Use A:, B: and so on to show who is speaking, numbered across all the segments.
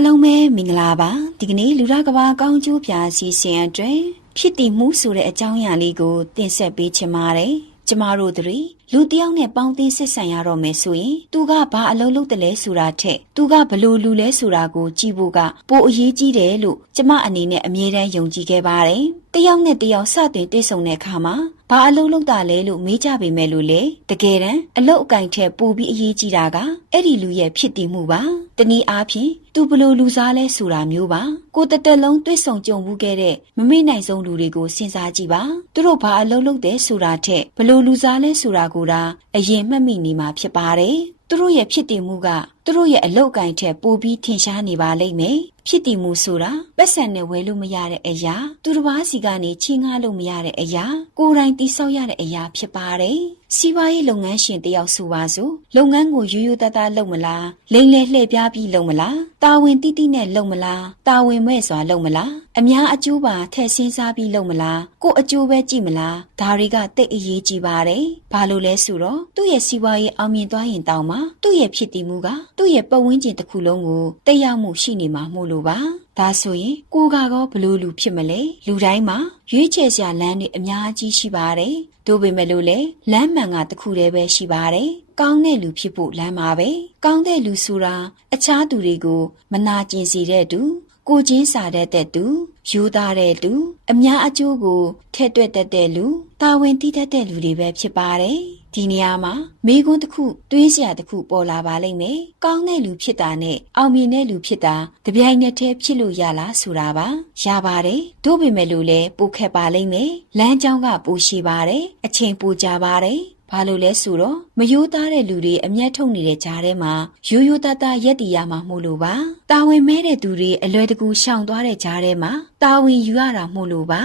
A: အားလုံးပဲမင်္ဂလာပါဒီကနေ့လူရကဘာကောင်းကျိုးပြာစီစဉ်အတွင်းဖြစ်တည်မှုဆိုတဲ့အကြောင်းအရာလေးကိုတင်ဆက်ပေးချင်ပါတယ်ကျမတို့တို့လူတယောက်နဲ့ပေါင်းသင်းဆက်ဆံရတော့မယ်ဆိုရင်သူကဘာအလုပ်လုပ်တယ်လဲဆိုတာထက်သူကဘလို့လူလဲဆိုတာကိုကြည့်ဖို့ကပိုအရေးကြီးတယ်လို့ကျမအနေနဲ့အမြဲတမ်းယုံကြည်ခဲ့ပါတယ်တယောက်နဲ့တယောက်စတင်တွေ့ဆုံတဲ့အခါမှာ ဘာအလုပ်လုပ်တာလဲလို့မေးကြပေမဲ့လို့လေတကယ်တမ်းအလုပ်အကင်ထက်ပိုပြီးအရေးကြီးတာကအဲ့ဒီလူရဲ့ဖြစ်တည်မှုပါတနည်းအားဖြင့်သူဘလို့လူစားလဲဆိုတာမျိုးပါကိုတတက်လုံးတွေ့ဆုံကြုံမှုခဲ့တဲ့မမေ့နိုင်ဆုံးလူတွေကိုစဉ်းစားကြည့်ပါသူတို့ဘာအလုပ်လုပ်တယ်ဆိုတာထက်ဘလို့လူစားလဲဆိုတာကိုဒါအရင်မှတ်မိနေမှာဖြစ်ပါတယ် သူတို့ရဲ့ဖြစ်တည်မှုကသူတို့ရဲ့အလောက်ကိုင်းထက်ပိုပြီးထင်ရှားနေပါလိမ့်မယ်ဖြစ်တည်မှုဆိုတာပတ်စံနဲ့ဝယ်လို့မရတဲ့အရာ သူတစ်ပါးစီကနေချီးငှားလို့မရတဲ့အရာ ကိုယ်တိုင်တိဆောက်ရတဲ့အရာဖြစ်ပါတယ် စီးပွားရေးလုပ်ငန်းရှင်တယောက်ဆိုပါစို့လုပ်ငန်းကိုရိုးရိုးသားသားလုပ်မလားလိမ့်လဲလှည့်ပြားပြီးလုပ်မလားတာဝန်တိတိနဲ့လုပ်မလားတာဝန်မဲ့စွာလုပ်မလားအများအကျိုးပါထည့်ဆင်းစားပြီးလုပ်မလားကိုယ်အကျိုးပဲကြည့်မလားဒါတွေကတိတ်အရေးကြီးပါတယ်ဘာလို့လဲဆိုတော့သူ့ရဲ့စီးပွားရေးအောင်မြင်သွားရင်တောင်မှသူ့ရဲ့ဖြစ်တည်မှုကသူ့ရဲ့ပတ်ဝန်းကျင်တစ်ခုလုံးကိုတက်ရောက်မှုရှိနေမှာမို့လို့ပါ ဒါဆိုရင်ကိုကောဘလို့လူဖြစ်မလဲလူတိုင်းမှာရွေးချယ်စရာလမ်းတွေအများကြီးရှိပါတယ်တို့ပေမဲ့လို့လေလမ်းမှန်ကတခုတည်းပဲရှိပါတယ်ကောင်းတဲ့လူဖြစ်ဖို့လမ်းပါပဲကောင်းတဲ့လူဆိုတာအခြားသူတွေကိုမနာကျင်စေတဲ့သူ ကိုချင်းစာတတ်တဲ့သူယူသားတဲ့လူအများအကျိုးကိုထည့်တွက်တတ်တဲ့လူတာဝန်တည်တတ်တဲ့လူတွေပဲဖြစ်ပါတယ်ဒီနေရာမှာမိကွန်းတစ်ခုတွေးစရာတစ်ခုပေါ်လာပါလိမ့်မယ်။ကောင်းတဲ့လူဖြစ်တာနဲ့အောင်မြင်တဲ့လူဖြစ်တာတပြိုင်နက်တည်းဖြစ်လို့ရလားဆိုတာပါ။ရပါတယ်။တို့ပေမဲ့လို့လည်းပိုခက်ပါလိမ့်မယ်။လမ်းကြောင်းကပိုရှိပါတယ်။အချိန်ပိုကြပါတယ်။ ဘာလို့လဲဆိုတော့မယိုးသားတဲ့လူတွေအမျက်ထုတ်နေတဲ့ကြားထဲမှာရိုးရိုးသားသားရက်တီရမှာမို့လို့ပါတာဝန်မဲတဲ့သူတွေအလွယ်တကူရှောင်သွားတဲ့ကြားထဲမှာတာဝန်ယူရတာမို့လို့ပါ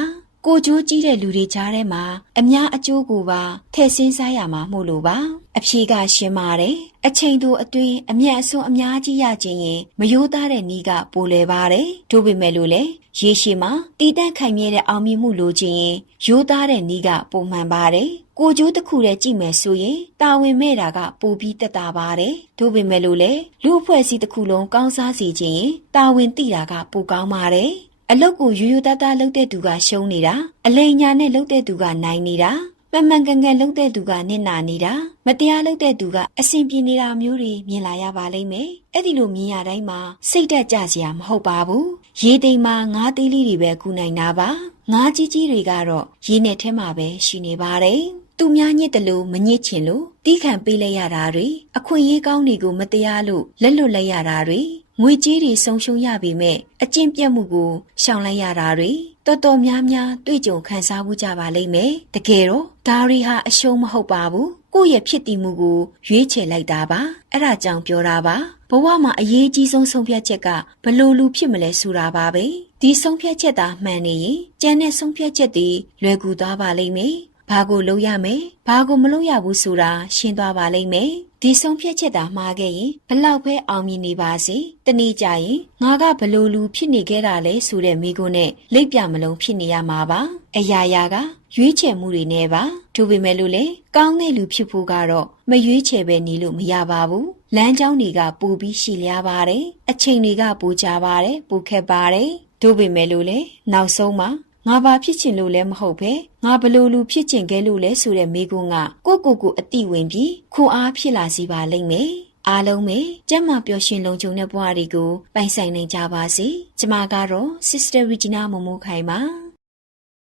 A: ကိုကျိုးကြီးတဲ့လူတွေကြားထဲမှာအများအကျိုးကိုပါထည့်ဆင်းစားရမှာမို့လို့ပါအဖြေကရှင်းပါတယ်အချိန်တိုအတွင်းအမျက်အစွန်းအများကြီးရခြင်းရင်မယိုးသားတဲ့နီးကပိုလဲပါတယ်တို့ပေမဲ့လို့လေရေရှည်မှာတည်တံ့ခိုင်မြဲတဲ့အောင်မြင်မှုလိုချင်ရင်ရိုးသားတဲ့နီးကပုံမှန်ပါတယ်ကိုကျိုးတစ်ခုတည်းကြည့်မယ်ဆိုရင်တာဝန်မဲ့တာကပိုပြီးတက်တာပါတယ်တို့ပေမဲ့လို့လေလူအဖွဲ့အစည်းတစ်ခုလုံးကောင်းစားစီခြင်းရင်တာဝန်တိတာကပိုကောင်းပါတယ် အလုတ်ကိုယူယူသားသားလုပ်တဲ့သူကရှုံးနေတာအလိညာနဲ့လုပ်တဲ့သူကနိုင်နေတာမှန်မှန်ကန်ကန်လုပ်တဲ့သူကနစ်နာနေတာမတရားလုပ်တဲ့သူကအဆင်ပြေနေတာမျိုးတွေမြင်လာရပါလိမ့်မယ်အဲ့ဒီလိုမြင်ရတိုင်းမှာစိတ်တက်ကြစရာမဟုတ်ပါဘူးရေတိမ်မှာငါးသေးလေးတွေပဲကူနိုင်တာပါငါးကြီးကြီးတွေကတော့ရေနဲ့ထဲမှာပဲရှိနေပါတယ် သူများညစ်တယ်လို့မညစ်ချင်လို့တီးခံပေးလိုက်ရတာတွေအခွင့်အရေးကောင်းတွေကိုမတရားလို့လက်လွတ်လိုက်ရတာတွေငွေကြေးတွေဆုံးရှုံးရပေမဲ့အကျင့်ပြတ်မှုကိုရှောင်လိုက်ရတာတွေတော်တော်များများတွေ့ကြုံခံစားမှုကြပါလိမ့်မယ်တကယ်တော့ဒါရီဟာအရှုံးမဟုတ်ပါဘူးကိုယ့်ရဲ့ဖြစ်တည်မှုကိုရွေးချယ်လိုက်တာပါအဲ့ဒါကြောင့်ပြောတာပါဘဝမှာအရေးကြီးဆုံးဆုံးဖြတ်ချက်ကဘလို့လူဖြစ်မလဲဆိုတာပါပဲဒီဆုံးဖြတ်ချက်သာမှန်နေရင်ကြံတဲ့ဆုံးဖြတ်ချက်တွေလွယ်ကူသွားပါလိမ့်မယ် ဘာကိုလုပ်ရမယ်ဘာကိုမလုပ်ရဘူးဆိုတာရှင်းသွားပါလိမ့်မယ်ဒီဆုံးဖြတ်ချက်သာမှားခဲ့ရင်ဘလောက်ပဲအောင်မြင်နေပါစေတနေ့ကျရင်ငါကဘလို့လူဖြစ်နေခဲ့တာလဲဆိုတဲ့မိကုန်းနဲ့လိပ်ပြမလုံးဖြစ်နေရမှာပါအရာရာကရွေးချယ်မှုတွေနဲ့ပါထို့ပေမဲ့လို့လေကောင်းတဲ့လူဖြစ်ဖို့ကတော့မရွေးချယ်ပဲနေလို့မရပါဘူးလမ်းကြောင်းတွေကပိုပြီးရှည်လျားပါတယ်အချိန်တွေကပိုကြပါတယ်ပိုခက်ပါတယ်တို့ပေမဲ့လို့လေနောက်ဆုံးမှာ ငါဘာဖြစ်ချင်လို့လဲမဟုတ်ပဲငါဘလို့လူဖြစ်ချင်ခဲ့လို့လဲဆိုတဲ့မိကွန်းကကိုကိုကိုအတိဝင်ပြီးခွန်အားဖြစ်လာစီပါလိမ့်မယ်အားလုံးပဲကျမ်းမာပျော်ရွှင်လုံခြုံတဲ့ဘဝတွေကိုပိုင်ဆိုင်နိုင်ကြပါစေကျမကတော့ Sister Regina မမိုးခိုင်ပါ